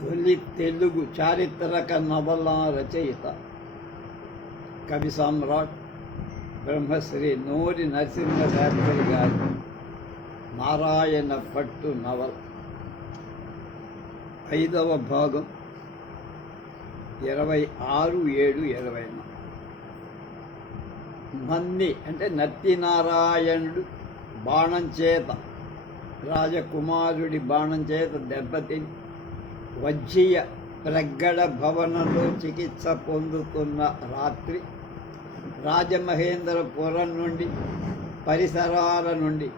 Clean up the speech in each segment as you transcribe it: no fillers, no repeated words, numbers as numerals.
తొలి తెలుగు చారిత్రక నవల రచయిత కవి సామ్రాట్ బ్రహ్మశ్రీ నోరి నరసింహ శాస్త్రి గారి నారాయణ పట్టు నవల 5వ భాగం 26/7/20. నంది అంటే నత్తినారాయణుడు బాణం చేత రాజకుమారుడి బాణం చేత దెబ్బతిని వజ్జీయ ప్రగ్గడ భవనంలో చికిత్స పొందుతున్న రాత్రి రాజమహేంద్రపురం నుండి పరిసరాల నుండి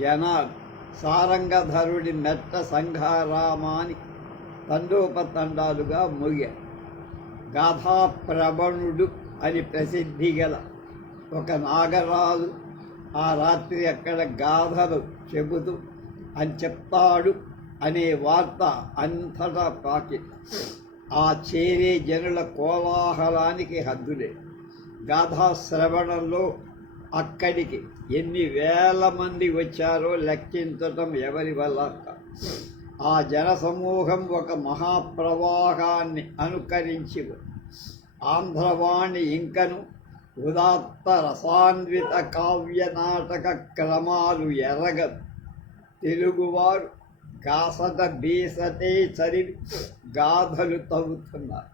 జనాలు సారంగధరుడి మెట్ట సంఘారామానికి తండోపతండాలుగా మోగారు. గాథాప్రవణుడు అని ప్రసిద్ధి గల ఒక నాగరాజు ఆ రాత్రి అక్కడ గాథలు చెబుతూ అని చెప్తాడు అనే వార్త అంతటా పాకి ఆ చేరే జనుల కోలాహలానికి హద్దులే. గాథాశ్రవణంలో అక్కడికి ఎన్ని వేల మంది వచ్చారో లెక్కించటం ఎవరి వల్ల. ఆ జనసమూహం ఒక మహాప్రవాహాన్ని అనుకరించి ఆంధ్రవాణి ఇంకను ఉదాత్త రసాన్విత కావ్య నాటక క్రమాలు ఎరగదు. తెలుగువారు గాసట బీసతే చదివి గాథలు తవ్వుతున్నారు.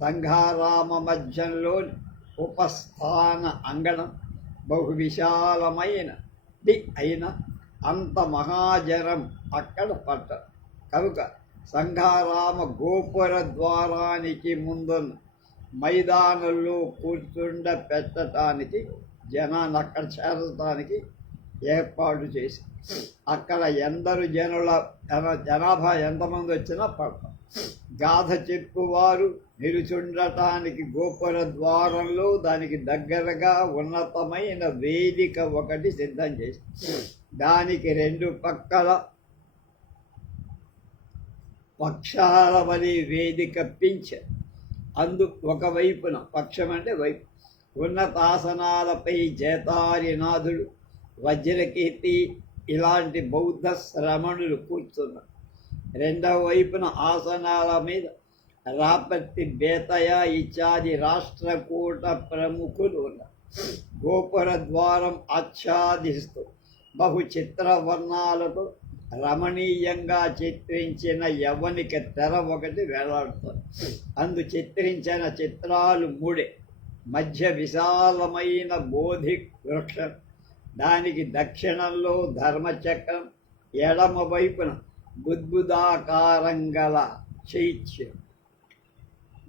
సంఘారామ మధ్యంలోని ఉపస్థాన అంగణం బహు విశాలమైనది అయిన అంత మహాజనం అక్కడ పట్ట కనుక సంఘారామ గోపుర ద్వారానికి ముందున్న మైదానంలో కూర్చుండ పెట్టడానికి జనాన్ని అక్కడ చేరటానికి ఏర్పాటు చేసి అక్కడ ఎందరు జనాభా ఎంతమంది వచ్చినా పడతాం. గాథ చెప్పువారు నిలుచుండటానికి గోపుర ద్వారంలో దానికి దగ్గరగా ఉన్నతమైన వేదిక ఒకటి సిద్ధం చేసి దానికి 2 పక్కల పక్షాల వలె వేదిక పించారు. ఒకవైపున పక్షం అంటే వైపు ఉన్నతాసనాలపై జేతారినాథుడు, వజ్రకీర్తి ఇలాంటి బౌద్ధ శ్రమణులు కూర్చున్నారు. రెండవ వైపున ఆసనాల మీద రాపర్తి బేతయ్య ఇత్యాది రాష్ట్రకూట ప్రముఖులు ఉన్నారు. గోపుర ద్వారం ఆచ్ఛాదిస్తూ బహు చిత్రవర్ణాలతో రమణీయంగా చిత్రించిన యవ్వనిక తెర ఒకటి వేలాడుతుంది. అందు చిత్రించిన చిత్రాలు 3. మధ్య విశాలమైన బోధి వృక్షం, దానికి దక్షిణంలో ధర్మచక్రం, ఎడమ వైపున బుద్బుదాకారం గల చైత్యం.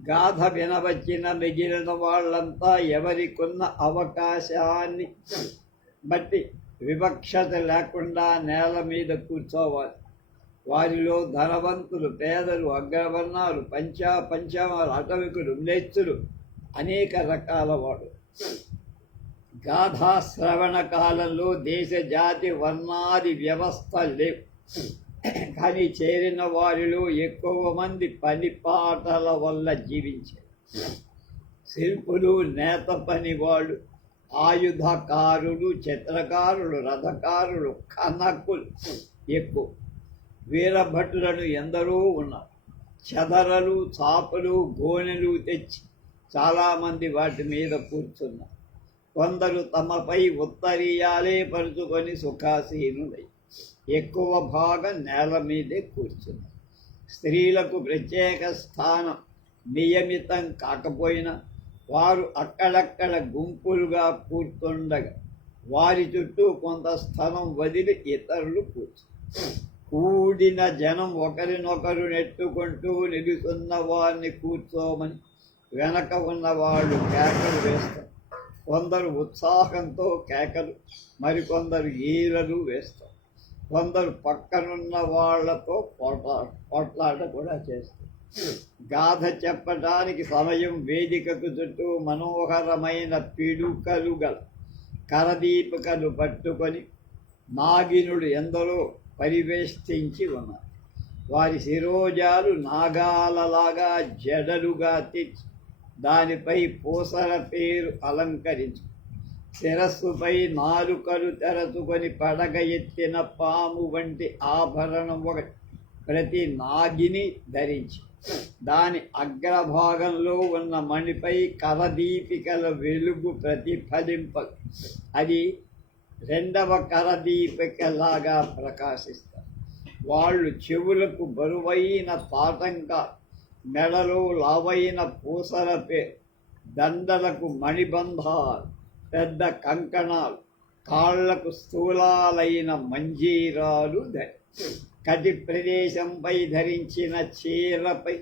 గాథ వినవచ్చిన మిగిలిన వాళ్ళంతా ఎవరికున్న అవకాశాన్ని బట్టి వివక్షత లేకుండా నేల మీద కూర్చోవాలి. వారిలో ధనవంతులు, పేదలు, అగ్రవర్ణాలు, పంచమాలు, అటవికులు, మ్లేచ్చులు అనేక రకాల వాడు. గాథాశ్రవణ కాలంలో దేశ జాతి వర్ణాది వ్యవస్థ లేవు. కానీ చేరిన వారిలో ఎక్కువ మంది పనిపాటల వల్ల జీవించారు. శిల్పులు, నేత పని వాళ్ళు, ఆయుధకారులు, చిత్రకారులు, రథకారులు, కనకులు ఎక్కువ. వీరభటులను ఎందరో ఉన్నారు. చెదరలు, చాపలు, గోనెలు తెచ్చి చాలామంది వాటి మీద కూర్చున్నారు. కొందరు తమపై ఉత్తరీయాలే పరుచుకొని సుఖాసీనులై ఎక్కువ భాగం నేల మీదే కూర్చున్నారు. స్త్రీలకు ప్రత్యేక స్థానం నియమితం కాకపోయినా వారు అక్కడక్కడ గుంపులుగా కూర్చుండగా వారి చుట్టూ కొంత స్థలం వదిలి ఇతరులు కూడిన జనం ఒకరినొకరు నెట్టుకుంటూ నిలుస్తున్న వారిని కూర్చోమని వెనక ఉన్నవాళ్ళు కేకలు వేస్తారు. కొందరు ఉత్సాహంతో కేకలు, మరికొందరు ఈలలు వేస్తారు. కొందరు పక్కనున్న వాళ్లతో పోట్లాట కూడా చేస్తారు. గాథ చెప్పటానికి సమయం వేదికకు చుట్టూ మనోహరమైన పిడుకలు గల కరదీపికలు పట్టుకొని నాగినుడు ఎందరో పరివేష్టించి ఉన్నారు. వారి శిరోజాలు నాగాలలాగా జడలుగా తెచ్చి దానిపై పూసల పేరు అలంకరించు శిరస్సుపై నాలుకలు తెరచుకొని పడగ ఎత్తిన పాము వంటి ఆభరణం ఒకటి ప్రతి నాగిని ధరించి దాని అగ్రభాగంలో ఉన్న మణిపై కరదీపికల వెలుగు ప్రతిఫలింపదు. అది రెండవ కరదీపికలాగా ప్రకాశిస్తారు. వాళ్ళు చెవులకు బరువైన తాటంగా, మెడలో లావైన పూసల పేరు, దండలకు మణిబంధాలు, పెద్ద కంకణాలు, కాళ్లకు స్థూలాలైన మంజీరాలు కటి ప్రదేశంపై ధరించిన చీరపై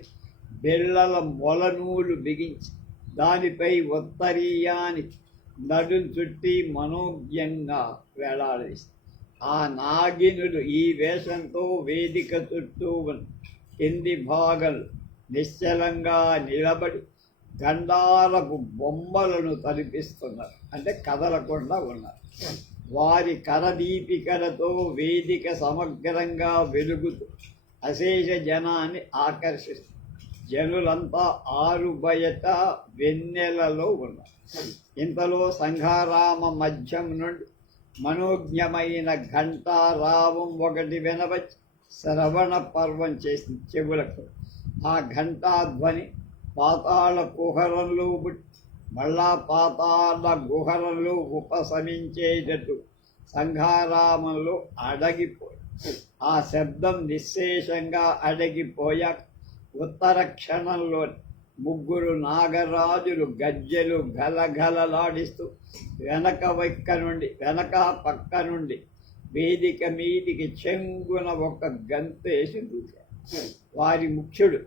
బిళ్ళల మొలనూలు బిగించి దానిపై ఉత్తరీయానికి నడుం చుట్టి మనోజ్ఞంగా వేలాడేస్తారు. ఆ నాగినుడు ఈ వేషంతో వేదిక చుట్టూ కింది భాగం నిశ్చలంగా నిలబడి గండాలకు బొమ్మలను తలిపిస్తున్నారు, అంటే కదలకుండా ఉన్నారు. వారి కరదీపికలతో వేదిక సమగ్రంగా వెలుగుతూ అశేష జనాన్ని ఆకర్షిస్తుంది. జనులంతా ఆరు బయట వెన్నెలలో ఉన్నారు. ఇంతలో సంఘారామ మధ్యం నుండి మనోజ్ఞమైన ఘంటారావం ఒకటి వినవచ్చి శ్రవణ పర్వం చేసింది చెవులకు. ఆ ఘంటాధ్వని పాతాళ కుహరంలో మళ్ళా పాతాళ గుహరంలో ఉపశమించేటట్టు సంఘారామంలో అడగిపోయి ఆ శబ్దం నిశ్శేషంగా అడగిపోయాక ఉత్తర క్షణంలో ముగ్గురు నాగరాజులు గజ్జెలు గలగలలాడిస్తూ వెనక పక్క నుండి వేదిక మీదికి చెంగున ఒక గంతేసి దూకారు. వారి ముఖ్యుడు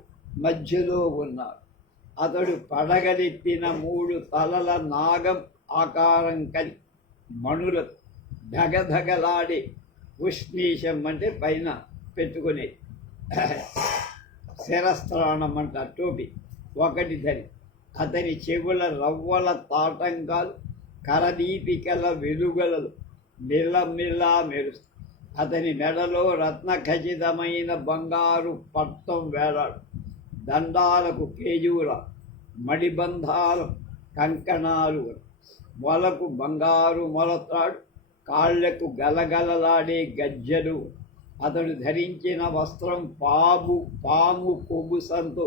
మధ్యలో ఉన్నారు. అతడు పడగలెత్తిన 3 తలల నాగం ఆకారం కలి మణుల ధగధగలాడి ఉష్ణీషం అంటే పైన పెట్టుకునే శిరస్త్రాణం అంట టోపి ఒకటి ధరి అతని చెవుల రవ్వల తాటంకాలు కరదీపికల వెలుగలలు మిల్లమిల్లా మెరుస్తాయి. అతని మెడలో రత్న ఖచ్చితమైన బంగారు పట్టం వేలాడు. దండాలకు కేజూల, మడిబంధాలు, కంకణాలు, మొలకు బంగారు మొలతాడు, కాళ్లకు గలగలలాడే గజ్జలు. అతడు ధరించిన వస్త్రం పాము కొబుసంతో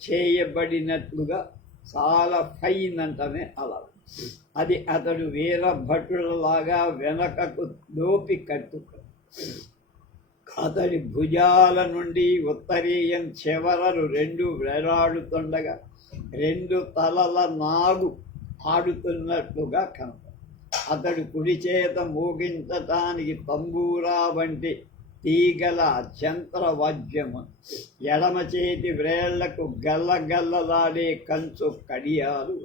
చేయబడినట్లుగా చాలా ఫైన్ అంటనే అలా. అది అతడు వీరభటులలాగా వెనకకు దోపి కట్టుకు అతడి భుజాల నుండి ఉత్తరీయం చివరలు 2 వేలాడుతుండగా 2 తలల నాగు ఆడుతున్నట్లుగా కనపడు. అతడు కుడి చేత మోగించటానికి తంబూరా వంటి తీగల చంత్రవాద్యము, ఎడమ చేతి వ్రేళ్లకు గల్లగల్లలాడే కంచు కడియాలు.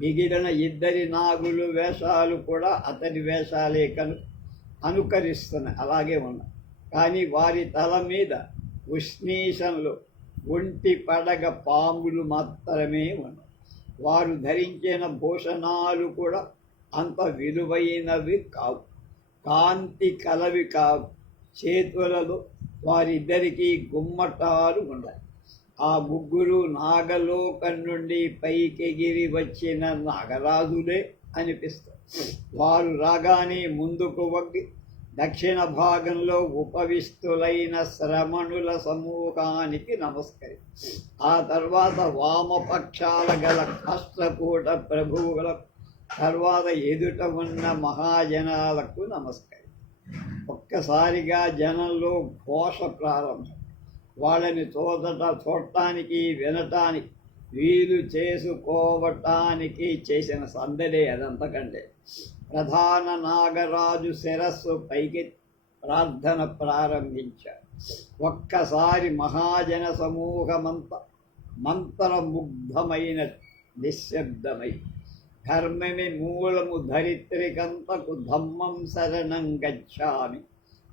మిగిలిన 2 నాగులు వేషాలు కూడా అతడి వేషాలే అనుకరిస్తున్నాయి, అలాగే ఉన్నాయి. కానీ వారి తల మీద ఉష్ణీషంలో ఒంటి పడగ పాములు మాత్రమే ఉన్నాయి. వారు ధరించిన భూషణాలు కూడా అంత విలువైనవి కావు, కాంతి కలవి కావు. చేతులలో వారిద్దరికీ గుమ్మటాలు ఉన్నాయి. ఆ ముగ్గురు నాగలోకం నుండి పైకెగిరి వచ్చిన నాగరాజులే అనిపిస్తారు. వారు రాగానే ముందుకు వగ్గి దక్షిణ భాగంలో ఉపవిష్టులైన శ్రమణుల సమూహానికి నమస్కరి. ఆ తర్వాత వామపక్షాల గల కాష్ట్రకూట ప్రభువులకు, తర్వాత ఎదుట ఉన్న మహాజనాలకు నమస్కరి. ఒక్కసారిగా జనంలో ఘోష ప్రారంభం. వాళ్ళని చూడటానికి వినటానికి వీలు చేసుకోవటానికి చేసిన సందడే అదంతకంటే. ప్రధాన నాగరాజు శిరస్సు పైకి ప్రార్థన ప్రారంభించారు. ఒక్కసారి మహాజన సమూహమంతా మంత్రముగ్ధమైన నిశ్శబ్దమై, ధర్మమే మూలము ధరిత్రికంతకు ధమ్మం శరణం గచ్చామి,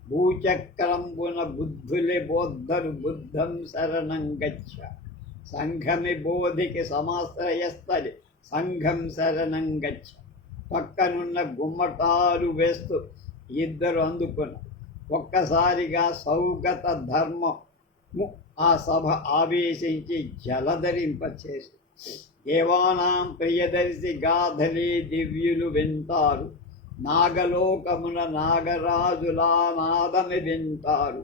భూచక్రంబున బుద్ధులే బోద్ధరు బుద్ధం శరణం గచ్చ, సంఘమి బోధికి సమాశ్రయస్థలి సంఘం శరణం గచ్చ. పక్కనున్న గుమ్మటాలు వేస్తూ 2 అందుకున్నారు. ఒక్కసారిగా సౌగత ధర్మము ఆ సభ ఆవేశించి జలధరింపచేసి, దేవానాం ప్రియదర్శి గాథలే దివ్యులు వింటారు, నాగలోకమున నాగరాజులా నాదమి వింటారు,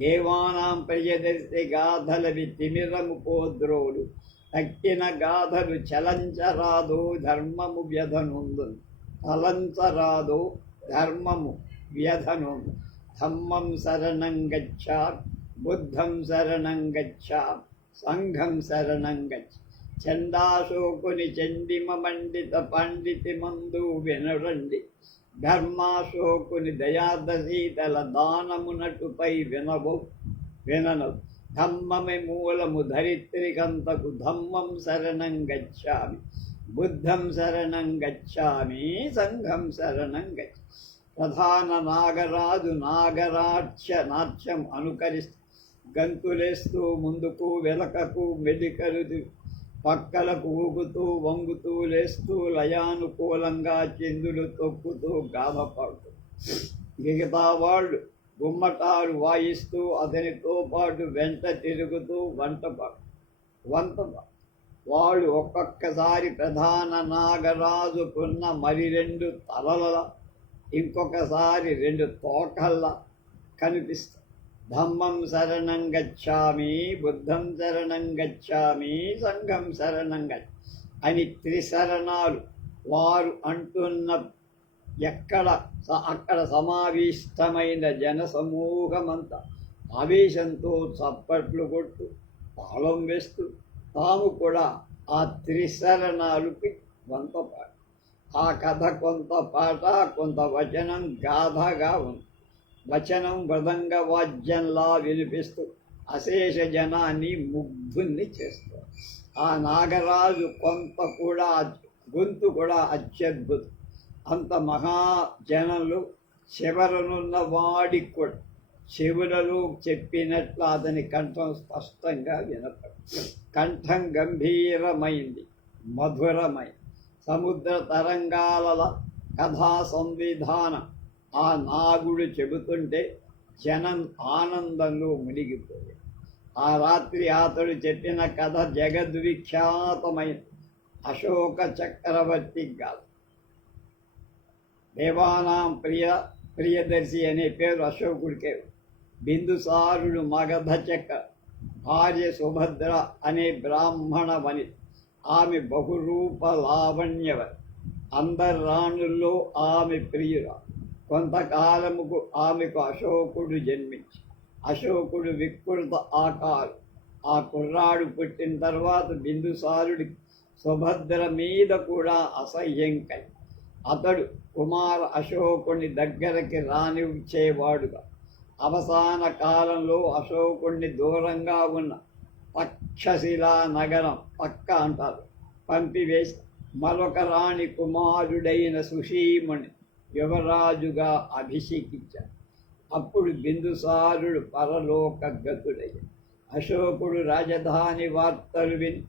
దేవానాం ప్రియదర్శి గాథలవి తిమిరము పోద్రోడు తక్కిన గాథలు చలంచరాదో ధర్మము వ్యధనుందు తలంచరాదో ధర్మము వ్యధనుందు ధమ్మం శరణం గచ్ఛామి బుద్ధం శరణం గచ్ఛామి సంఘం శరణం గచ్చ చండాశోకుని చండిమ మండిత పండితి మందు వినరండి ధర్మాశోకుని దయాదశీతల దానమునటుపై వినవు ధమ్మమే మూలము ధరిత్రికంతకు ధమ్మం శరణం గచ్ఛామి బుద్ధం శరణం గచ్ఛామి సంఘం శరణం గచ్చ ప్రధాన నాగరాజు నాట్యం అనుకరిస్తూ గంతులేస్తూ ముందుకు వెనకకు మెలికలు పక్కలకు ఊగుతూ వంగుతూ లేస్తూ లయానుకూలంగా చిందులు తొక్కుతూ గాథపడుతూ మిగతా వాళ్ళు గుమ్మటాలు వాయిస్తూ అతనితో పాటు వెంట తిరుగుతూ వంటపాడు వాళ్ళు ఒక్కొక్కసారి ప్రధాన నాగరాజుకున్న మరి 2 తలల ఇంకొకసారి 2 తోకల్లా కనిపిస్తాయి. ధమ్మం శరణం గచ్ఛామి బుద్ధం శరణం గచ్ఛామి సంఘం శరణం గచ్చ అని త్రిశరణాలు వారు అంటున్న అక్కడ సమావిష్టమైన జనసమూహమంతా ఆవేశంతో చప్పట్లు కొట్టు తాళం వేస్తూ తాము కూడా ఆ త్రిశరణాలకి వంతపాడు. ఆ కథ కొంత పాట కొంత వచనం గాథగా ఉంది. వచనం మృదంగ వాద్యంలా వినిపిస్తూ అశేష జనాన్ని ముగ్ధుల్ని చేస్తారు. ఆ నాగరాజు గొంతు కూడా అత్యద్భుతం. అంత మహాజనంలో చివరనున్న వాడికి కూడా చెవులలో చెప్పినట్లు అతని కంఠం స్పష్టంగా వినపడు. కంఠం గంభీరమైంది, మధురమైంది. సముద్ర తరంగాల కథా సంవిధానం ఆ నాగుడు చెబుతుంటే జనం ఆనందంలో మునిగిపోయాడు. ఆ రాత్రి అతడు చెప్పిన కథ జగద్విఖ్యాతమైన అశోక చక్రవర్తి గాథ. దేవానాం ప్రియదర్శి అనే పేరు అశోకుడికే. బిందుసారుడు మగధ చక్ర భార్య సుభద్ర అనే బ్రాహ్మణ వనిత. ఆమె బహురూప లావణ్యవతి. అందరి రాణుల్లో ఆమె ప్రియురా. కొంతకాలముకు ఆమెకు అశోకుడు జన్మించి అశోకుడు వికృత ఆకారు. ఆ కుర్రాడు పుట్టిన తర్వాత బిందుసారుడి సుభద్ర మీద కూడా అసహ్యం కలిగి అతడు కుమార అశోకుని దగ్గరికి రానిచ్చేవాడుగా అవసాన కాలంలో అశోకుణ్ణి దూరంగా ఉన్న తక్షశిలా నగరం అంటారు పంపివేసి మరొక రాణి కుమారుడైన సుషీముని యువరాజుగా అభిషేకించాడు. అప్పుడు బిందుసారుడు పరలోక గతుడయ్యాడు. అశోకుడు రాజధాని వార్తలు విని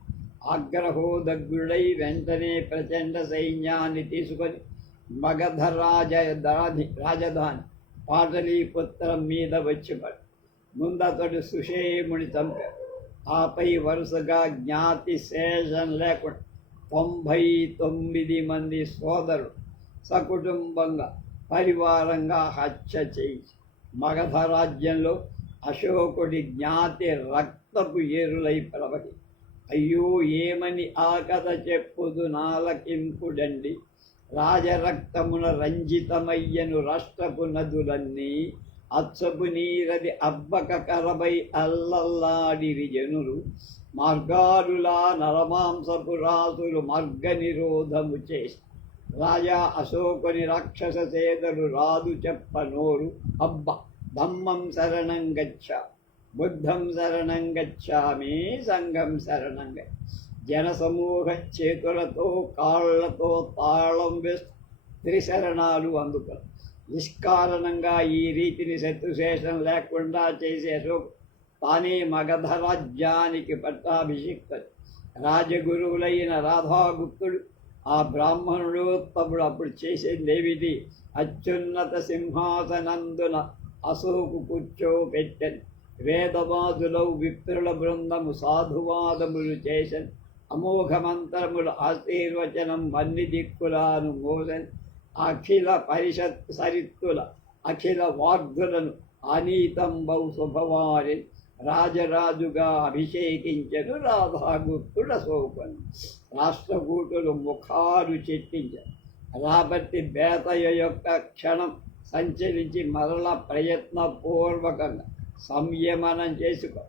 ఆగ్రహోదగ్గుడై వెంటనే ప్రచండ సైన్యాన్ని తీసుకొని మగధ రాజధాని పాటలీపుత్రం మీద వచ్చిపడు. ముందతడు సుషేముని చంపాడు. ఆపై వరుసగా జ్ఞాతి శేషం లేకుండా 99 మంది సోదరులు సకుటుంబంగా పరివారంగా హత్య చేయించి మగధ రాజ్యంలో అశోకుడి జ్ఞాతి రక్తపు ఏరులై ప్రవహి. అయ్యో ఏమని ఆ కథ చెప్పుదు నాలకింపుడండి. రాజరక్తమున రంజితమయ్యను రాష్ట్రపు నదులన్నీ అచ్చపు నీరది అబ్బక కరబై అల్లల్లాడిరి జనులు. మార్గాలులా నరమాంసపు రాసులు మార్గ నిరోధము చేసి రాజా అశోకుని రాక్షస సేదలు రాదు చెప్పనోరు. అబ్బ ధమ్మం శరణం గచ్చ బుద్ధం శరణం గచ్ఛామి సంఘం శరణం గచ్చ. జనసమూహం చేతులతో కాళ్లతో తాళం వేస్తూ త్రిశరణాలు అందుకుని నిష్కారణంగా ఈ రీతిని శత్రుశేషం లేకుండా చేసే అశోక్ తానే మగధ రాజ్యానికి పట్టాభిషిక్తుడు. రాజగురువులైన రాధాగుప్తుడు ఆ బ్రాహ్మణుడోత్తముడు అప్పుడు చేసేదేమిటి? అత్యున్నత సింహాసనందున అశోకు కూర్చోపెట్టెను. వేదవాదులో విప్రుల బృందము సాధువాదములు చేసెను. అమోఘమంత్రముల ఆశీర్వచనం అన్ని దిక్కులను మోసెను. అఖిల పరిషత్ సరిత్తుల అఖిల వాగ్దులను అనీతంబౌ శుభవారి రాజరాజుగా అభిషేకించను రాధాగుప్తుడ శోకను. రాష్ట్రకూటులు ముఖాలు చెట్టించారు. రాబట్టి బేతయ్య యొక్క క్షణం సంచరించి మరల ప్రయత్నపూర్వకంగా సంయమనం చేసుకో.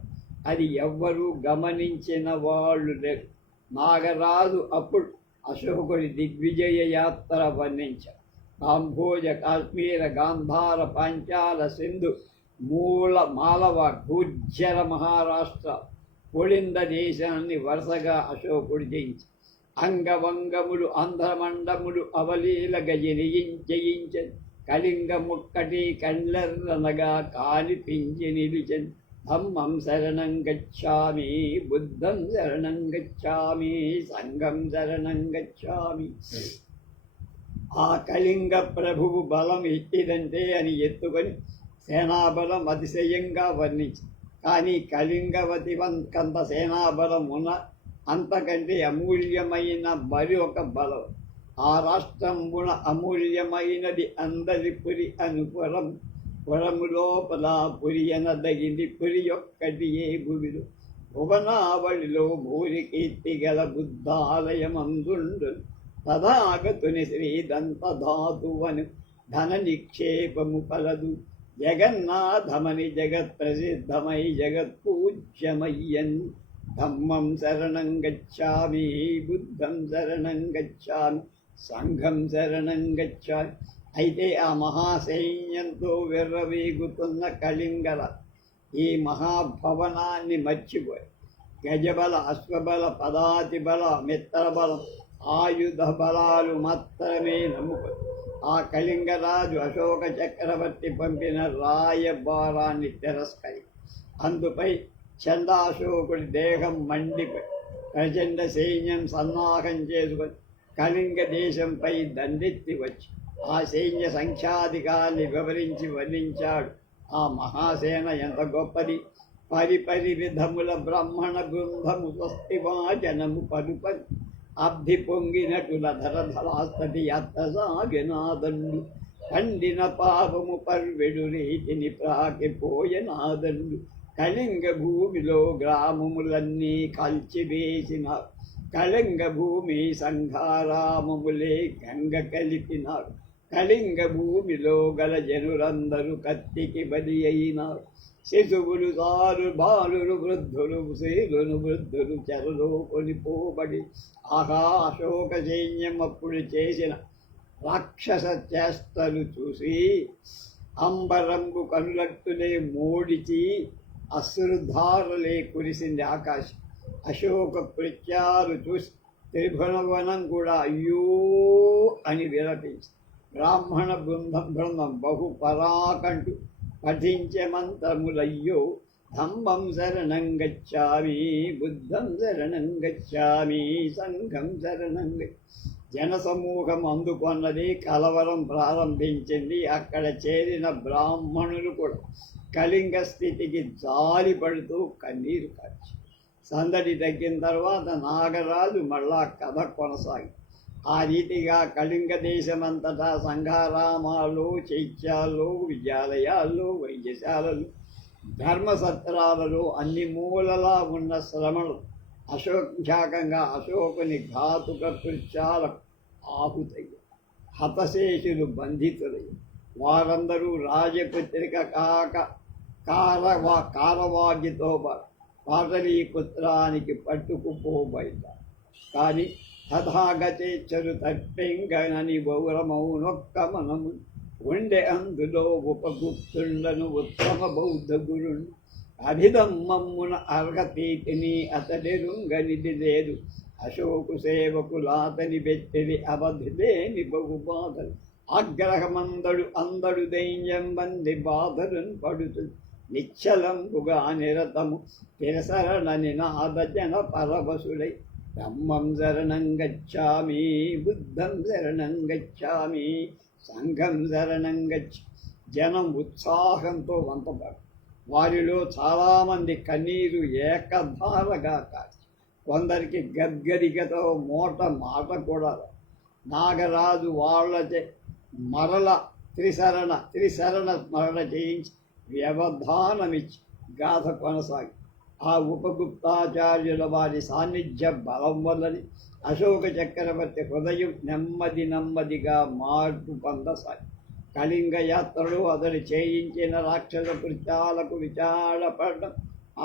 అది ఎవ్వరూ గమనించిన వాళ్ళు లేరు. నాగరాజు అప్పుడు అశోకుడి దిగ్విజయ యాత్ర వర్ణించారు. కాంభోజ, కాశ్మీర, గాంధార, పాంచాల, సింధు, మాలవ, గుర్జర, మహారాష్ట్ర, పుళింద దేశాన్ని వరుసగా అశోకుడు జయించి అంగవంగములు ఆంధ్రమండములు అవలీలగ జయించని. కళింగ ముక్కటి కళ్ళెర్రనగా కానిపించి నిలిచని. ధమ్మం శరణం గచ్ఛామి, బుద్ధం శరణం గచ్ఛామి, సంఘం శరణం గచ్ఛామి. ఆ కళింగ ప్రభువు బలం ఎట్టిదంటే అని ఎత్తుకొని సేనాబలం అతిశయంగా వర్ణించి, కానీ కళింగవతి కంత సేనాబలం ఉన్న అంతకంటే అమూల్యమైన మరి ఒక బలం. ఆ రాష్ట్రంబున అమూల్యమైనది అందరి పురి అనుపురం. పురము లోపల పురి అనదగింది పురి ఒక్కటి ఏ భూమిలో. భువనావళిలో భూరి కీర్తి గల బుద్ధాలయమందుండు. తథాగతుని శ్రీదంతధాతువను ధన నిక్షేపము కలదు. జగన్నాథమని జగత్ ప్రసిద్ధమై జగత్పూజ్యమయ్యన్. ధమ్మం శరణం గచ్ఛామి, బుద్ధం శరణం గచ్ఛామి, సంఘం శరణం గచ్ఛామి. అయితే ఆ మహాసైన్యంతో విర్రవీగుతున్న కళింగల ఈ మహాభవనాన్ని మర్చిపోయి గజబల, అశ్వబల, పదాతిబల, మిత్రబలం, ఆయుధ బలాలు మాత్రమే నమ్ముకొని ఆ కళింగరాజు అశోక చక్రవర్తి పంపిన రాయబారాన్ని తిరస్కరి. అందుపై చందాశోకుడి దేహం మండిపోయి ప్రచండ సైన్యం సన్నాహం చేసుకొని కళింగ దేశంపై దండెత్తి వచ్చి ఆ సైన్య సంఖ్యాధికాన్ని వివరించి వర్ణించాడు. ఆ మహాసేన ఎంత గొప్పది! పరిపరి విధముల బ్రాహ్మణ బృందము స్వస్తివాచనము పరుపరి అబ్ధి పొంగినటుల ధరధరాస్తతి యాత్ర సాగినాదండు. పండిన పాపము పర్వెడు రీతిని ప్రాకిపోయనాదండు. కళింగ భూమిలో గ్రామములన్నీ కాల్చివేసినారు. కళింగ భూమి సంఘారామములే గంగ కలిపినారు. కళింగ భూమిలో గల జనులందరూ కత్తికి బలి అయినారు. శిశువులు, సారు, బాలురు, వృద్ధులు, శీలును, వృద్ధులు చెరలో కొనిపోబడి ఆహా అశోక సైన్యం అప్పుడు చేసిన రాక్షస చేష్టలు చూసి అంబరంబు కనులట్టులే మోడిచి అశ్రుధారలే కురిసింది ఆకాశం. అశోక కృత్యాలు చూసి త్రిభువనం కూడా అయ్యో అని విలపించి బ్రాహ్మణ బృందం బహుపరాకంటూ పఠించే మంత్రములయ్యో. ధమ్మం శరణం గచ్ఛామి, బుద్ధం శరణం గచ్ఛామి, సంఘం శరణం జనసమూహం అందుకొన్నది. కలవరం ప్రారంభించింది. అక్కడ చేరిన బ్రాహ్మణులు కూడా కళింగ స్థితికి జాలి పడుతూ కన్నీరు కార్చి సందడి తగ్గిన తర్వాత నాగరాజు మళ్ళా కథ కొనసాగి ఆ రీతిగా కళింగ దేశమంతటా సంఘారామాలు, చైత్యాలు, విద్యాలయాలు, వైద్యశాలలు, ధర్మసత్రాలలో అన్ని మూలలా ఉన్న శ్రమలు అశోకంగా అశోకుని ఘాతుక కృత్యాలకు ఆహుతయ్యారు. హతశేషులు బంధితులయ్యారు. వారందరూ రాజపుత్రిక కారవాగితో పాటలీపుత్రానికి పట్టుకుపోబడ్డారు. కానీ తథాగతేచ్చరు తప్పెంగనని బౌరమౌనొక్క మనము ఉండే. అందులో ఉపగుప్తుండను ఉత్తమ బౌద్ధ గురుడు అభిధమ్మమ్మున అర్హతీతిని అతడెరుంగనిది లేదు. అశోకు సేవకులాతని బెత్తెది అవధిలేని బహుబాధలు. ఆగ్రహమందడు అందడు దైన్యం బంది బాధలను పడుతు నిశ్చలంబుగా నిరతము తిరసరణని నాదజన పరవశులై. ధమ్మం శరణం గచ్ఛామి, బుద్ధం శరణం గచ్ఛామి, సంఘం శరణం గచ్ఛామి. జనం ఉత్సాహంతో వంతపడు. వారిలో చాలామంది కన్నీరు ఏకధారగా కాచి కొందరికి గద్గదికతో మాట కూడా. నాగరాజు వాళ్ళచే త్రిశరణ స్మరణ చేయించి వ్యవధానమిచ్చి గాథ కొనసాగి ఆ ఉపగుప్తాచార్యుల వారి సాన్నిధ్య బలం వల్లని అశోక చక్రవర్తి హృదయం నెమ్మదిగా మార్పు పొందసాగి కళింగ యాత్రలో అతడు చేయించిన రాక్షస కృత్యాలకు విచారపడడం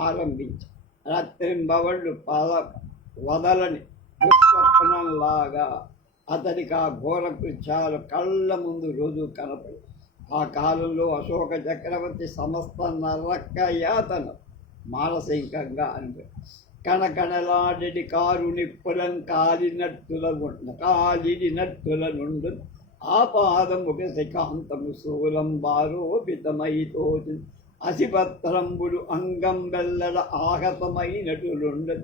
ఆరంభించి రాత్రింబవళ్ళు వదలని దుస్వప్నంలాగా అతనికి ఆ ఘోర కృత్యాలు కళ్ళ ముందు రోజు కనపడి ఆ కాలంలో అశోక చక్రవర్తి సమస్త నరక యాతన మానసికంగా అనిపి కణకణలాడెడి కారు నిప్పులం కాలినట్టుల నుండు ఆ పాదముఖ శిఖాంతము శూలం బారోపితమైతో అసిపత్రంబులు అంగం వెల్లడ ఆహతమైనటులుండు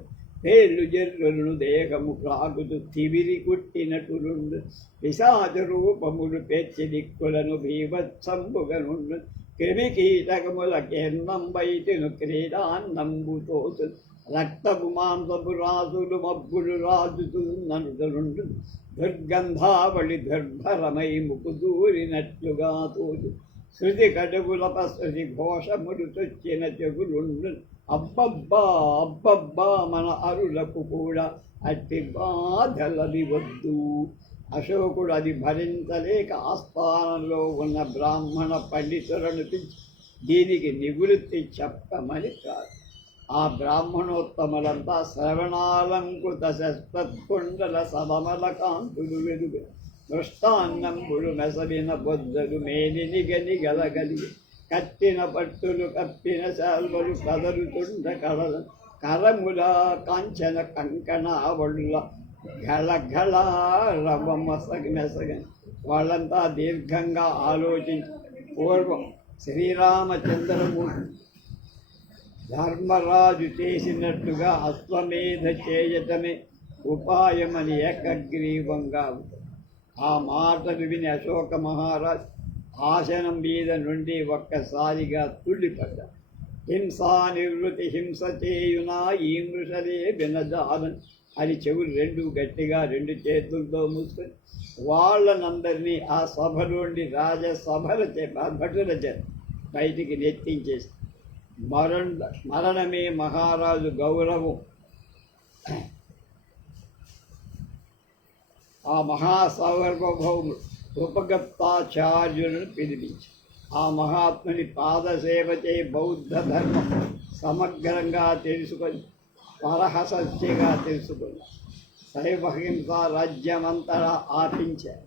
పేర్లు జర్రులను దేహము ప్రాగుతు తివిరి కుట్టినటులుండు పిశాచ రూపములు పెచ్చి దిక్కులను భీభత్సంబుగనుండు క్రిమికీటకముల కెన్నంబైతిను క్రీడాన్నంబుతోసు రక్తపు మాంసపు రాసులు మబ్బులు రాజుతూ ననుదలుండు దుర్గంధావళి దుర్భరమై ముకుదూరినట్లుగా తోచు శృతి కడుగుల పశృతి ఘోషములు చొచ్చిన చెగులుండు అబ్బబ్బా మన అరులకు కూడా అట్టి బాధలది వద్దు. అశోకుడు అది భరించలేక ఆస్థానంలో ఉన్న బ్రాహ్మణ పండితులను పిలిచి దీనికి నివృత్తి చెప్పమని కాదు. ఆ బ్రాహ్మణోత్తములంతా శ్రవణాలంకృత శస్త్రకుండల సమమల కాంతులు వెలుగు దృష్టాన్నంబుడు మెసవిన బొద్దలు మేనిని గలగలి కట్టిన పట్టులు కప్పిన శాల్వలు కదలుతుండ కళల కరముల కాంచన కంకణావళ్ళ గళగళ రవ మెసగని వాళ్ళంతా దీర్ఘంగా ఆలోచించి పూర్వం శ్రీరామచంద్రమూర్తి ధర్మరాజు చేసినట్టుగా అశ్వమేధ చేయటమే ఉపాయమని ఏకగ్రీవంగా ఆ మాటలు విని అశోక మహారాజ్ ఆసనం మీద నుండి ఒక్కసారిగా తుళ్ళిపడ్డాడు. హింసా నివృత్తి హింస చేయునా ఈ మృషలే వినజాలని అని చెవులు రెండు గట్టిగా రెండు చేతులతో మూసుకొని వాళ్ళనందరినీ ఆ సభలోండి రాజసభల భటుల చేత బయటికి నెత్తించేసి మరణమే మహారాజు గౌరవం. ఆ మహాసౌర్వభౌముడు ఉపగప్తాచార్యులను పిలిపించి ఆ మహాత్ముని పాదసేవచే బౌద్ధ ధర్మం సమగ్రంగా తెలుసుకొని పరహసత్యగా తెలుసుకొని శైవహింస రాజ్యమంతటా ఆపించారు.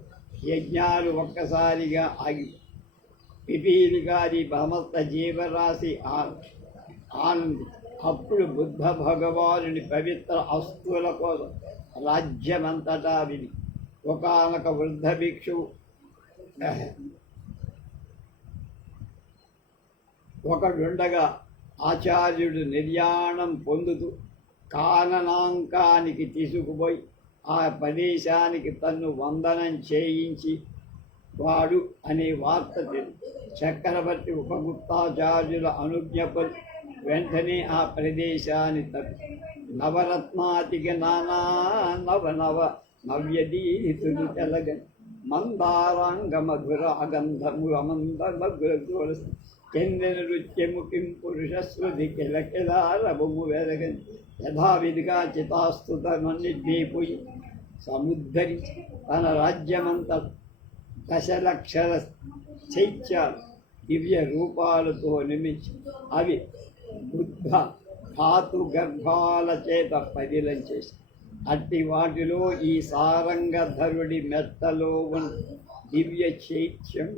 యజ్ఞాలు ఒక్కసారిగా ఆగి పిపీలిగారి సమస్త జీవరాశి ఆనంది. అప్పుడు బుద్ధ భగవానుని పవిత్ర అస్తుల కోసం రాజ్యమంతటా విని ఒకానొక వృద్ధ భిక్షువు ఒకడుండగా ఆచార్యుడు నిర్యాణం పొందుతూ కాననాంకానికి తీసుకుపోయి ఆ ప్రదేశానికి తన్ను వందనం చేయించి వాడు అనే వార్త చక్రవర్తి ఉపగుప్తాచార్యుల అనుజ్ఞపై వెంటనే ఆ ప్రదేశాన్ని తప్పి నవరత్నాతిక నానా నవ్యదీతులు తెలగని మందారాంగ మధుర అగంధము అమందమధుర చెందిన నృత్యము పురుష శృతి కిలకిలారవము వెరగని యథావిధిగా చితాస్తుతమన్నిటినీ పోయి సముద్ధరించి తన రాజ్యమంతా దశలక్షల చైత్యాలు దివ్య రూపాలతో నిమించి అవి బుద్ధ ధాతు గర్భాల చేత పదిలం చేసి అట్టి వాటిలో ఈ సారంగధరుడి మెత్తలో ఉన్న దివ్య చైత్యం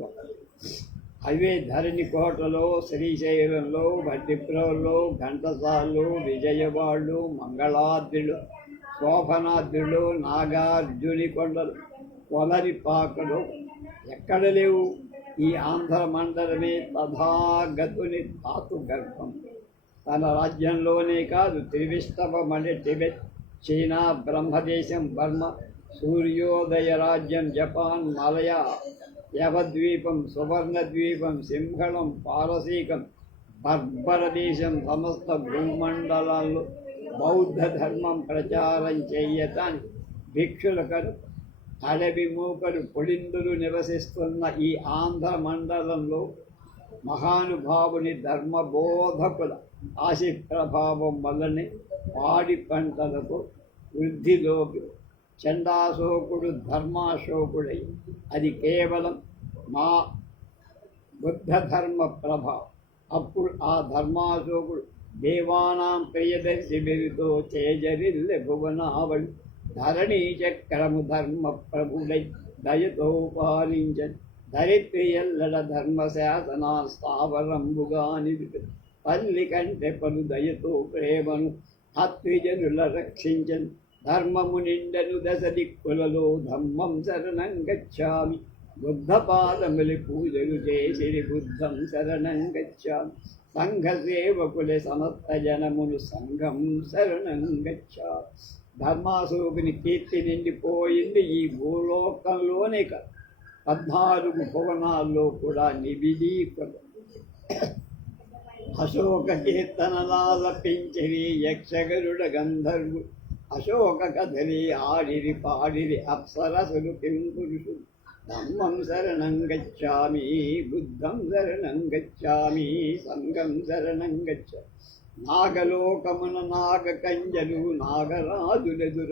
అవే ధరణి కోటలో శ్రీశైలంలో భట్టిప్రవలో ఘంటసాల్లో విజయవాళ్ళు మంగళాద్రులు శోభనాద్రులు నాగార్జుని కొండలు కొలరిపాకలు ఎక్కడ లేవు. ఈ ఆంధ్ర మండలమే తథాగతుని ధాతు గర్భం. తన రాజ్యంలోనే కాదు త్రివిష్టమణి టిబెట్, చైనా, బ్రహ్మదేశం, బర్మా, సూర్యోదయ రాజ్యం, జపాన్, మలయా, యవద్వీపం, సువర్ణద్వీపం, సింహళం, పారసీకం, బర్బర దేశం సమస్త భూమండలాల్లో బౌద్ధ ధర్మం ప్రచారం చేయటానికి భిక్షులకను అడవి మూకలు పొడిందులు నివసిస్తున్న ఈ ఆంధ్ర మండలంలో మహానుభావుని ధర్మబోధకుల ఆశి ప్రభావం వల్లనే పాడి పంటలకు వృద్ధిలోకి చండాశోకుడు ధర్మాశోకుడై అది కేవలం మా బుద్ధ ధర్మ ప్రభావం. అప్పుడు ఆ ధర్మాశోకుడు దేవానాం ప్రియదర్శి బిరుతో చేజరిల్లె భువనావళి ధరణీ చక్రము ధర్మ ప్రభుడై దయతో పాలించని ధరిత్రి ఎల్లడ ధర్మశాసనా స్థావరంబుగా నిలిపి తల్లి కంటే పలు దయతో ప్రేమను అత్రిజనుల రక్షించని ధర్మము నిండను దశ దిక్కులలో ధమ్మం శరణం గచ్చామి బుద్ధ పాదములి పూజలు చేసిరి బుద్ధం శరణం గచ్చామి సంఘ సేవకులే సమస్త జనమును సంఘం శరణం గచ్చామి. ధర్మాశోకుని కీర్తి నిండిపోయింది ఈ భూలోకంలోనే కాదు 14 భువనాల్లో కూడా నిబిడీకృతం. అశోక కీర్తనలాలపించరి యక్షగరుడ గంధర్వు అశోక కథలి ఆడిరి పాడిరి అప్సరసులు కింపురుషులు ధమ్మం శరణం గచ్చామి బుద్ధం శరణం గచ్చామి సంఘం శరణం గచ్చామి. నాగలోకమున నాగ కంజలు నాగరాజులెదుర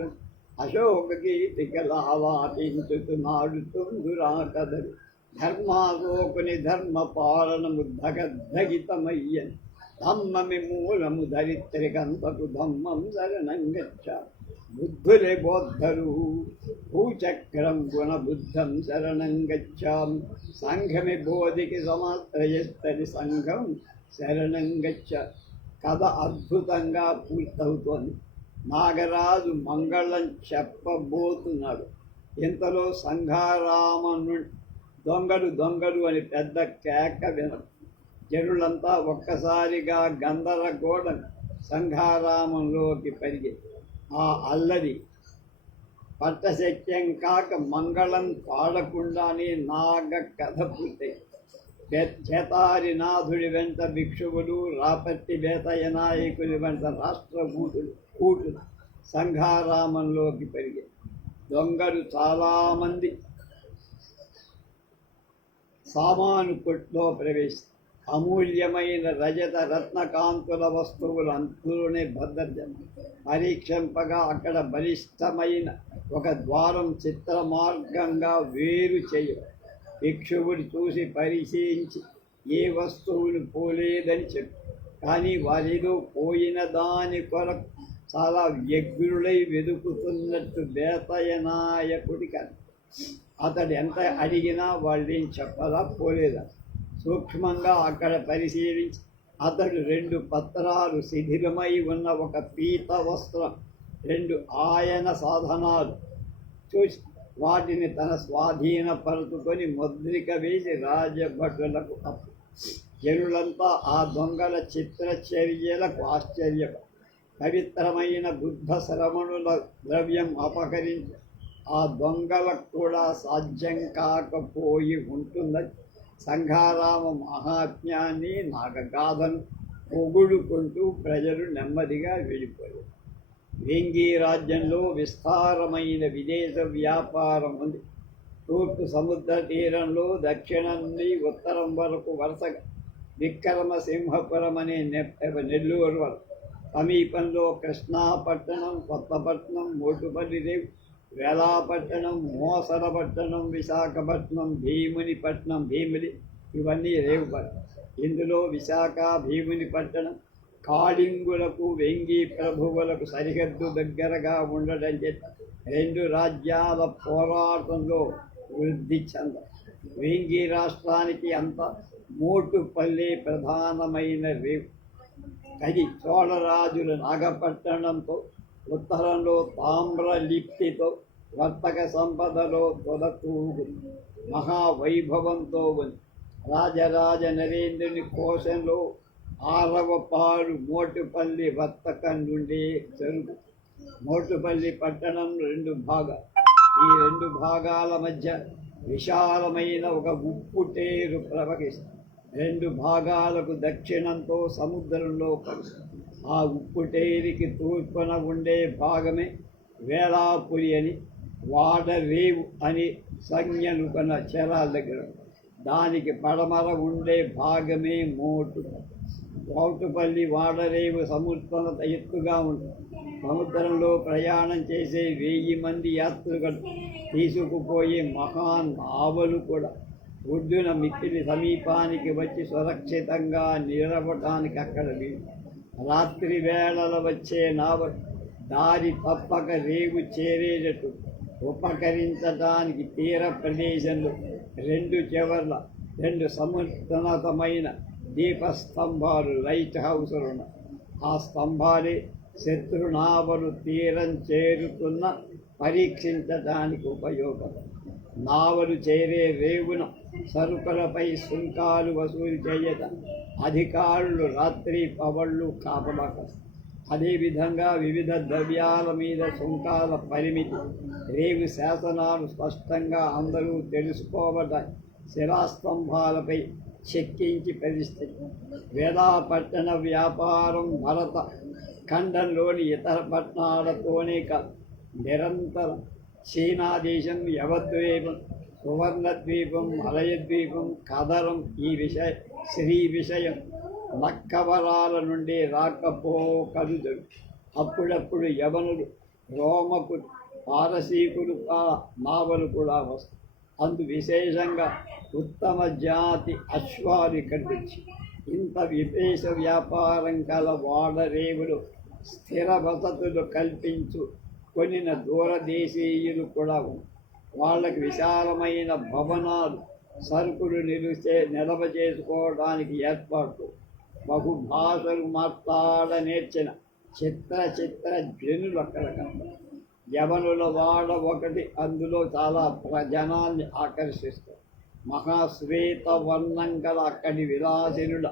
అశోక గీతికలావాటించుతు నాడుతుందురా కదలి ధర్మాశోకుని ధర్మ పాలనము ధగద్ధగితమయ్యని ధమ్మమి మూలము ధరిత్రికంతకు ధమ్మం శరణం గచ్చామి. బుద్ధులే బోద్ధరు భూచక్రం గుణబుద్ధం శరణం గచ్చామి. సంఘమి బోధికి సమాశ్రయస్తరి సంఘం శరణం గచ్చామి. కథ అద్భుతంగా పూర్తవుతోంది. నాగరాజు మంగళం చెప్పబోతున్నాడు. ఇంతలో సంఘారామను దొంగలు అని పెద్ద కేక వినరు. జనులంతా ఒక్కసారిగా గందరగోళం సంఘారామంలోకి పరిగి ఆ అల్లరి పట్టశక్యం కాక మంగళం పాడకుండానే నాగ కథ పూర్తయి చేతారి నాథుడి వెంట భిక్షువులు రాపత్తి బేతయ్య నాయకుని వెంట కూటులు సంఘారామంలోకి పెరిగాయి. దొంగలు చాలామంది సామాను కొట్లో ప్రవేశించారు. అమూల్యమైన రజత రత్నకాంతుల వస్తువులు అందులోనే భద్రజన పరీక్షింపగా అక్కడ బలిష్టమైన ఒక ద్వారం చిత్ర మార్గంగా వేరు చేయరు. భిక్షువుడు చూసి పరిశీలించి ఏ వస్తువులు పోలేదని చెప్పి కానీ వారిలో పోయిన దాని కొరకు చాలా వ్యగ్రులై వెతుకుతున్నట్టు బేతయ్య నాయకుడి కానీ అతడు ఎంత అడిగినా వాళ్ళేం చెప్పలా పోలేదా. సూక్ష్మంగా అక్కడ పరిశీలించి అతడు 2 పత్రాలు శిథిలమై ఉన్న ఒక పీత వస్త్రం 2 ఆయన సాధనాలు చూసి వాటిని తన స్వాధీనపరుచుకొని ముద్రిక వేసి రాజభటులకు అప్పు. జనులంతా ఆ దొంగల చిత్రచర్యలకు ఆశ్చర్యం. పవిత్రమైన బుద్ధ శ్రవణుల ద్రవ్యం అపహరించి ఆ దొంగలకు కూడా సాధ్యం కాకపోయి ఉంటుందని సంఘారామ మహాత్మ్యాన్ని నాగగాథను పొగుడుకుంటూ ప్రజలు నెమ్మదిగా వెళ్ళిపోయారు. వేంగి రాజ్యంలో విస్తారమైన విదేశ వ్యాపారం ఉంది. తూర్పు సముద్ర తీరంలో దక్షిణం నుండి ఉత్తరం వరకు వరుసగా విక్రమసింహపురం అనే నెల్లూరు వరకు సమీపంలో కృష్ణాపట్టణం, కొత్తపట్నం, మోటుపల్లి రేవు, వేలాపట్టణం, మోసరపట్టణం, విశాఖపట్నం, భీమిలి ఇవన్నీ రేవుపట్నం. ఇందులో విశాఖ భీమునిపట్టణం కాళింగులకు వెంగి ప్రభువులకు సరిహద్దు దగ్గరగా ఉండడం చేత 2 రాజ్యాల పోరాటంలో వృద్ధి చెంద వెంగి రాష్ట్రానికి అంత మోటుపల్లి ప్రధానమైన రేవు. అది చోళరాజుల నాగపట్టణంతో ఉత్తరంలో తామ్రలిప్తితో వర్తక సంపదలో తొలతూగు మహావైభవంతో ఉంది. రాజరాజ నరేంద్రుని కోశంలో 6వ పాలు మోటుపల్లి వర్తకం నుండి జరుగు. మోటుపల్లి పట్టణం 2 భాగాలు. ఈ 2 భాగాల మధ్య విశాలమైన ఒక ఉప్పుటేరు ప్రవహిస్తుంది. 2 భాగాలకు దక్షిణంతో సముద్రంలో కలుస్తుంది. ఆ ఉప్పుటేరికి తూర్పున ఉండే భాగమే వేళాపురి అని, వాడరేవు అని సంజ్ఞలు కొన్న చెరాల దగ్గర. దానికి పడమర ఉండే భాగమే మోటుపల్లి వాడరేవు సముద్రం ఎత్తుగా ఉంటుంది. సముద్రంలో ప్రయాణం చేసే 1000 మంది యాత్రికులు తీసుకుపోయే మహానావలు కూడా ఒడ్డున మిక్కిలి సమీపానికి వచ్చి సురక్షితంగా నిలవటానికి అక్కడ వీలు. రాత్రి వేళల వచ్చే నావలు దారి తప్పక రేవు చేరేటట్టు ఉపకరించడానికి తీర ప్రదేశంలో 2 చివర్ల 2 సమున్నతమైన దీపస్తంభాలు లైట్ హౌసులు ఉన్నాయి. ఆ స్తంభాలే శత్రునావలు తీరం చేరుతున్న పరీక్షించడానికి ఉపయోగం. నావలు చేరే రేవున సరుకులపై సుంకాలు వసూలు చేయటం అధికారులు రాత్రి పవళ్ళు కాపలాకాస్తారు. అదేవిధంగా వివిధ ద్రవ్యాల మీద సుంకాల పరిమితి, రేవు శాసనాలు స్పష్టంగా అందరూ తెలుసుకోవటం శిలాస్తంభాలపై చెక్కించి పరిస్థితి. వేదాపట్టణ వ్యాపారం భరత ఖండంలోని ఇతర పట్టణాలతోనే కాదు, నిరంతరం చీనా దేశం, యవద్వీపం, సువర్ణద్వీపం, మలయద్వీపం, కదరం శ్రీ విషయం నక్కవరాల నుండి రాకపోకలు అప్పుడప్పుడు యవనులు, రోమకులు, పారసీకులు నావలు కూడా వస్తాయి. అందు విశేషంగా ఉత్తమ జాతి అశ్వాలు కనిపించి ఇంత విదేశ వ్యాపారం కల వాడరేవులు స్థిర వసతులు కల్పించు కొనిన దూరదేశీయులు కూడా ఉన్నారు. వాళ్ళకి విశాలమైన భవనాలు, సరుకులు నిల్వ చేసుకోవడానికి ఏర్పాటు, బహుభాషలు మాట్లాడనేర్చిన చిత్ర జనులు అక్కడ కనపడతారు. యవనుల వాడ ఒకటి అందులో చాలా జనాన్ని ఆకర్షిస్తారు. మహాశ్వేత వర్ణం గల అక్కడి విలాసినుల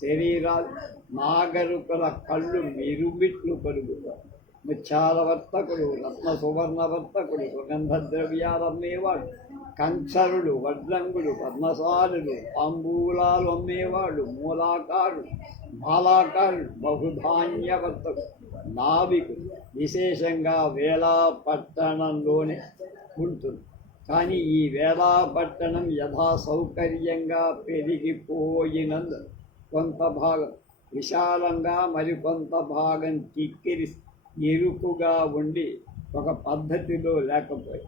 శరీరాలు, నాగరుకుల కళ్ళు మిరుమిట్లు పలుకుతారు. ముత్యాల వర్తకుడు, రత్న సువర్ణ వర్తకుడు, సుగంధ ద్రవ్యాలు అమ్మేవాడు, కంచరులు, వడ్రంగులు, పద్మశాలులు, తాంబూలాలు అమ్మేవాడు, మూలాకారుడు, మాలాకారుడు, బహుధాన్య వర్తకుడు, నావికుడు విశేషంగా వేలాపట్టణంలోనే ఉంటుంది. కానీ ఈ వేలాపట్టణం యథాసౌకర్యంగా పెరిగిపోయినందు కొంత భాగం విశాలంగా, మరికొంత భాగం కిక్కిరి ఇరుకుగా ఉండి ఒక పద్ధతిలో లేకపోయి.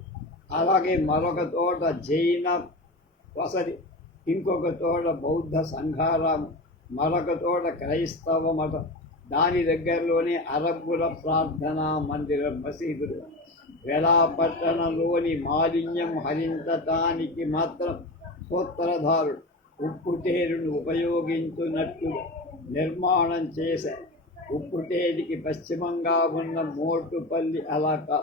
అలాగే మరొక తోట జైన వసతి, ఇంకొక తోట బౌద్ధ సంఘారామం, మరొక తోట క్రైస్తవ మతం, దాని దగ్గరలోనే అరబ్బుల ప్రార్థనా మందిరం, మసీదులు. వేలాపట్టణంలోని మాలిన్యం హరించటానికి మాత్రం సూత్రధారుడు ఉప్పుటేరును ఉపయోగించున్నట్టు నిర్మాణం చేశారు. ఉప్పుటేరికి పశ్చిమంగా ఉన్న మోటుపల్లి అలాకా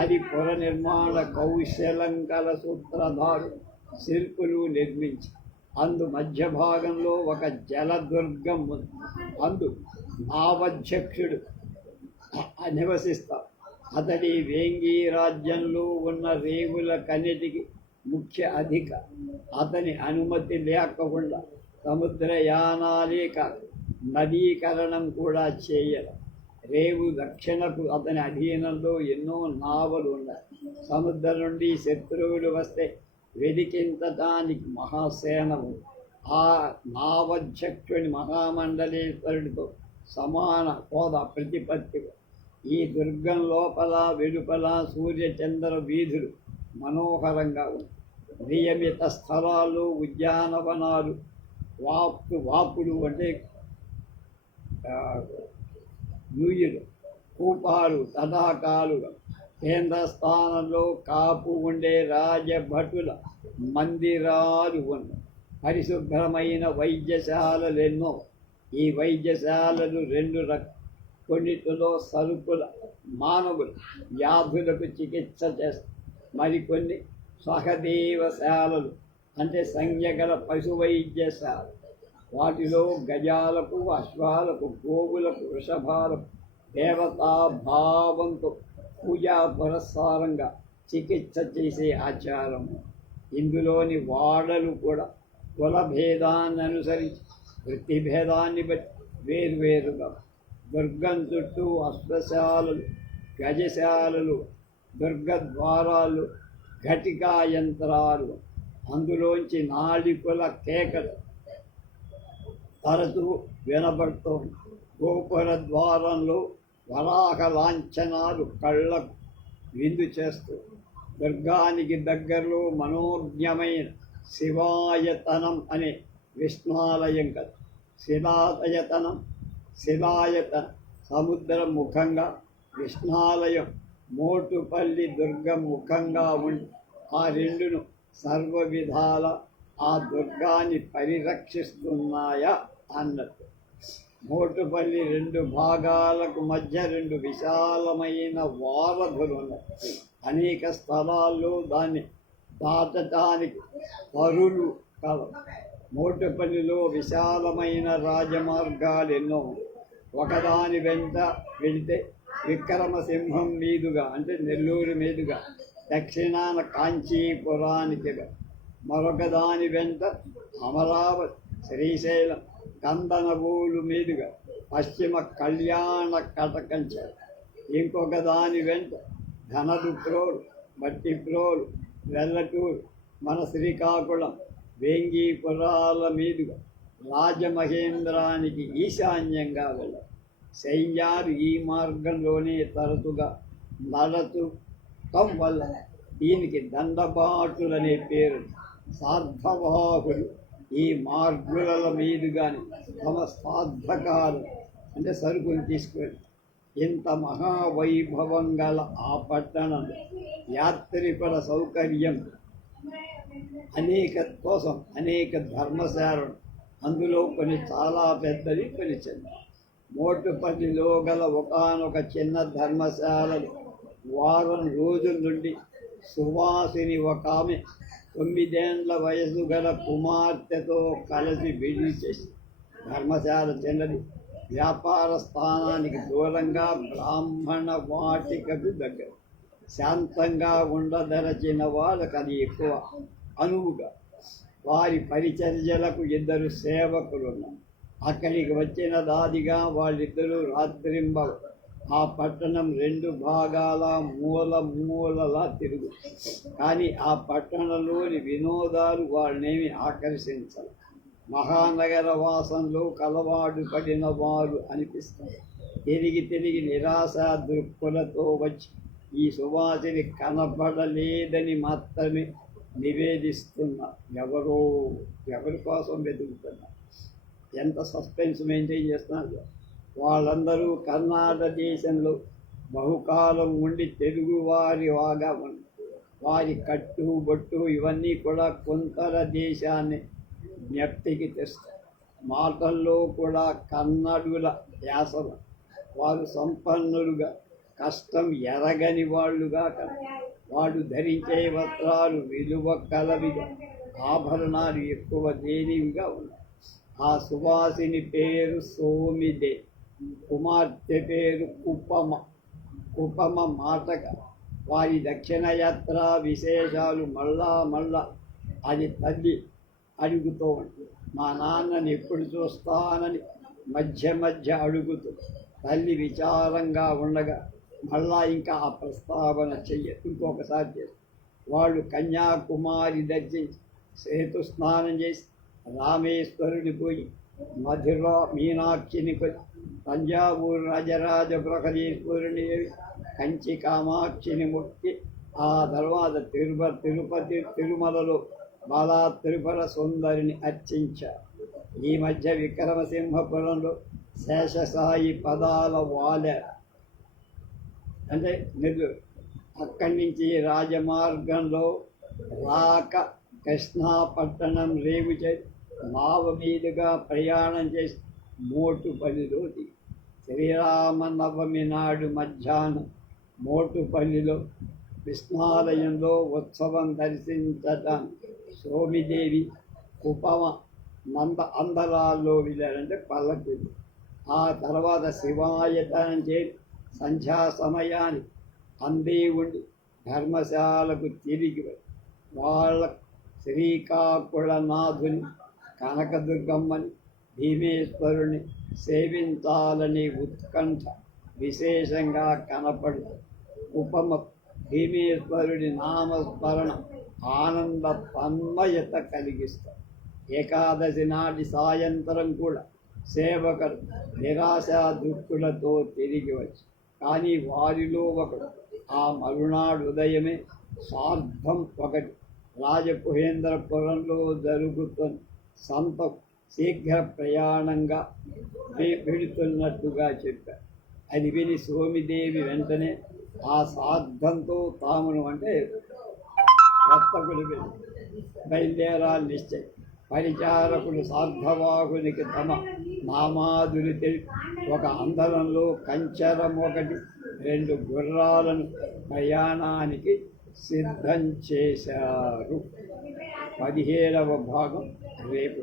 అది పుర నిర్మాణ కౌశలం గల సూత్రధారుడు శిల్పులు నిర్మించి అందు మధ్య భాగంలో ఒక జలదుర్గం ఉంది. అందు నావధ్యక్షుడు నివసిస్తారు. అతడి వేంగి రాజ్యంలో ఉన్న రేవుల కన్నిటికి ముఖ్య అధికారి. అతని అనుమతి లేకుండా సముద్రయానాలే కాదు, నదీకరణం కూడా చేయరు. రేవు దక్షిణకు అతని అధీనంలో ఎన్నో నావలు ఉన్నాయి. సముద్రం నుండి శత్రువులు వస్తే వెదికించటానికి మహాసేన ఉంది. ఆ నావధ్యక్షుని మహామండలేశ్వరుడితో సమాన హోదా ప్రతిపత్తి. ఈ దుర్గం లోపల వెలుపల సూర్యచంద్ర వీధులు మనోహరంగా ఉన్నాయి. నియమిత స్థలాలు, ఉద్యానవనాలు, వాపులు అంటే యూయులు, కూపాలు, తటాకాలు, కేంద్ర స్థానంలో కాపు ఉండే రాజభటుల మందిరాలు ఉన్నాయి. పరిశుభ్రమైన వైద్యశాలలు ఎన్నో. ఈ వైద్యశాలలు 2 కొన్నిటిలో సరుకుల మానవులు వ్యాధులకు చికిత్స చేస్తారు. మరికొన్ని సహదేవశాలలు అంటే సంజ్ఞగల పశు వైద్యశాల. వాటిలో గజాలకు, అశ్వాలకు, గోవులకు, వృషభాలకు దేవతాభావంతో పూజా పురస్కారంగా చికిత్స చేసే ఆచారం. ఇందులోని వాడలు కూడా కుల భేదాన్ని అనుసరించి వృత్తి భేదాన్ని బట్టి వేరువేరుగా. దుర్గం చుట్టూ అశ్వశాలలు, గజశాలలు, దుర్గద్వారాలు, ఘటికా యంత్రాలు, అందులోంచి నాడికుల కేకలు తరచూ వినబడుతోంది. గోపుర ద్వారంలో వరాహ లాంఛనాలు కళ్ళకు విందు చేస్తూ దుర్గానికి దగ్గరలో మనోజ్ఞమైన శివాయతనం అనే విష్ణాలయం కదా. శిలాయతనం సముద్రం ముఖంగా, విష్ణాలయం మోటుపల్లి దుర్గం ముఖంగా ఉండి ఆ రెండును సర్వ విధాల ఆ దుర్గాన్ని పరిరక్షిస్తున్నాయా అన్నట్టు. మోటుపల్లి రెండు భాగాలకు మధ్య రెండు విశాలమైన వారధులు ఉన్నాయి. అనేక స్థలాల్లో దాన్ని దాటటానికి పరులు కలవు. మోటుపల్లిలో విశాలమైన రాజమార్గాలు ఎన్నో ఉన్నాయి. ఒకదాని వెంట వెళితే విక్రమసింహం మీదుగా అంటే నెల్లూరు మీదుగా దక్షిణాన కాంచీపురానికి, మరొక దాని వెంట అమరావతి, శ్రీశైలం, కందనవూలు మీదుగా పశ్చిమ కళ్యాణ కటకంచ, ఇంకొక దాని వెంట ధనదుప్రోలు, మట్టిప్రోలు, వెల్లటూరు, మన శ్రీకాకుళం, వేంగీపురాల మీదుగా రాజమహేంద్రానికి ఈశాన్యంగా వెళ్ళారు. సైన్యాలు ఈ మార్గంలోనే తరచుగా నడచటం వల్ల దీనికి దండబాటులనే పేరు. సార్థవాహులు ఈ మార్గుల మీదుగానే తమ సార్థకాలు అంటే సరుకుని తీసుకువెళ్ళి ఇంత మహావైభవం గల ఆ పట్టణం యాత్రికుల సౌకర్యం అనేక ధర్మశాలలు, అందులో కొన్ని చాలా పెద్దవి, కొన్ని చిన్న. మోటుపల్లిలో గల ఒకానొక చిన్న ధర్మశాలలో వారం రోజుల నుండి సువాసిని ఒక ఆమె 9 ఏళ్ల వయసు గల కుమార్తెతో కలిసి విడిది చేసి ధర్మశాల చిన్నది, వ్యాపార స్థానానికి దూరంగా బ్రాహ్మణ వాటికకు దగ్గర. శాంతంగా ఉండదలచిన వాళ్ళకి అది ఎక్కువ అనువుగా. వారి పరిచర్యలకు 2 సేవకులు ఉన్నారు. అక్కడికి వచ్చిన దాదిగా వాళ్ళిద్దరూ రాత్రింబవ ఆ పట్టణం 2 భాగాల మూలలా తిరుగు. కానీ ఆ పట్టణంలోని వినోదాలు వాళ్ళనేమి ఆకర్షించాలి. మహానగర వాసంలో కలవాడు పడిన వారు అనిపిస్తారు. తిరిగి నిరాశ దృక్కులతో వచ్చి ఈ సువాసిని కనపడలేదని మాత్రమే నివేదిస్తున్నారు. ఎవరి కోసం వెతుకుతున్నారు, ఎంత సస్పెన్స్ మెయింటైన్ చేస్తున్నారు. వాళ్ళందరూ కర్ణాటక దేశంలో బహుకాలం ఉండి తెలుగువారి వాగా వారి కట్టు బొట్టు ఇవన్నీ కూడా కొంతర దేశాన్ని జ్ఞప్తికి తెస్తారు. మాటల్లో కూడా కన్నడుల యాసలు. వారు సంపన్నులుగా, కష్టం ఎరగని వాళ్ళుగా వాడు ధరించే వస్త్రాలు విలువ కలవిగా, ఆభరణాలు ఎక్కువ దేనివిగా ఉన్నాయి. ఆ సువాసిని పేరు సోమిదే, కుమార్తె పేరు కుపమ మాటక. వారి దక్షిణ యాత్ర విశేషాలు మళ్ళా అది తల్లి అడుగుతూ ఉంటుంది. మా నాన్నని ఎప్పుడు చూస్తానని మధ్య అడుగుతూ తల్లి విచారంగా ఉండగా మళ్ళా ఇంకా ఆ ప్రస్తావన ఇంకొకసారి చేస్తారు. వాళ్ళు కన్యాకుమారి దర్శించి సేతు స్నానం చేసి రామేశ్వరుని పోయి మధుర మీనాక్షిని పోయి తంజావూరు రాజరాజ బృహదీశ్వరుని కంచి కామాక్షిని మొక్కి ఆ తర్వాత తిరుమలలో బాలా త్రిపుర సుందరిని అర్చించారు. ఈ మధ్య విక్రమసింహపురంలో శేషసాయి పదాల వాలె అంటే నెల్లూరు. అక్కడి నుంచి రాజమార్గంలో రాక కృష్ణాపట్టణం రేవు చేసి మావ మీదుగా ప్రయాణం చేసి మోటుపల్లిలో దిగి శ్రీరామనవమి నాడు మధ్యాహ్నం మోటుపల్లిలో కృష్ణాలయంలో ఉత్సవం దర్శించటానికి సోమిదేవి కుపమ అందరాల్లో వెళ్ళారంటే పల్లకి. ఆ తర్వాత శివాయతనం చేసి సంధ్యా సమయానికి అందే ఉండి ధర్మశాలకు తిరిగి వాళ్ళ శ్రీకాకుళనాథుని, కనకదుర్గమ్మని, భీమేశ్వరుని సేవించాలని ఉత్కంఠ విశేషంగా కనపడుతుంది. ఉపమ భీమేశ్వరుడి నామస్మరణ ఆనంద తన్మయత కలిగిస్తారు. ఏకాదశి నాటి సాయంత్రం కూడా సేవకులు నిరాశ దుఃఖులతో తిరిగి వచ్చి, కానీ వారిలో ఒకడు ఆ మరునాడు ఉదయమే సార్థం ఒకటి రాజపుహేంద్రపురంలో జరుగుతున్న సంతం శీఘ్ర ప్రయాణంగా వెళుతున్నట్టుగా చెప్పారు. అది విని సోమిదేవి వెంటనే ఆ సార్థంతో తామును అంటే వర్తకులు బయలుదేరాలు నిశ్చయం. పరిచారకులు సార్థవాహునికి తమ నామాదులు తెలిపి ఒక అందరంలో కంచరం ఒకటి 2 గుర్రాలను ప్రయాణానికి సిద్ధం చేశారు. 17వ భాగం రేపు.